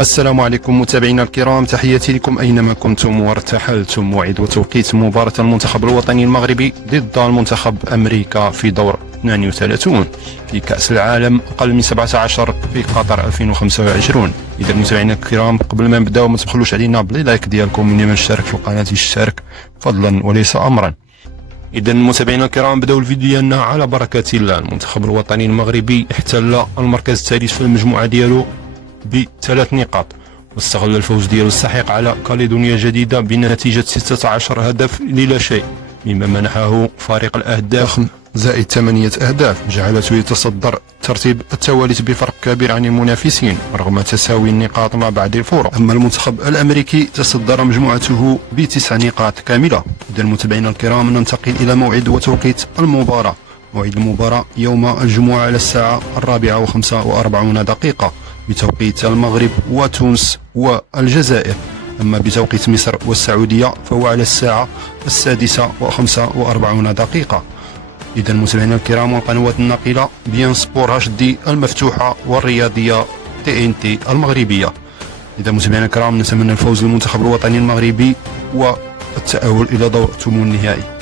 السلام عليكم متابعينا الكرام، تحياتي لكم أينما كنتم وارتحلتم. موعد وتوقيت مباراة المنتخب الوطني المغربي ضد المنتخب أمريكا في دور 32 في كأس العالم أقل من 17 في قطر 2025. إذا متابعينا الكرام، قبل ما نبداو ما تبخلوش علينا باللايك ديالكم، من يشترك في القناة يشترك فضلا وليس أمرا. إذا متابعينا الكرام، بداو الفيديو ديالنا على بركة الله. المنتخب الوطني المغربي احتل المركز الثالث في المجموعة ديالو ب3 نقاط، واستغل الفوز ديالو السحيق على كاليدونيا الجديدة بنتيجة 16 هدف للا شيء، مما منحه فريق الأهداف زائد 8 أهداف، جعلته يتصدر ترتيب التوالت بفرق كبير عن المنافسين رغم تساوي النقاط مع بعض الفرق. أما المنتخب الأمريكي تصدر مجموعته ب9 نقاط كاملة. إذا المتابعين الكرام، ننتقل إلى موعد وتوقيت المباراة. موعد المباراة يوم الجمعة على الساعة 4:45 بتوقيت المغرب وتونس والجزائر. أما بتوقيت مصر والسعودية فهو على الساعة 6:45. إذا متابعينا الكرام، والقنوات الناقلة بيان سبور HD المفتوحة والرياضية TNT المغربية. إذا متابعينا الكرام، نتمنى الفوز للمنتخب الوطني المغربي والتأهل إلى دور 8 النهائي.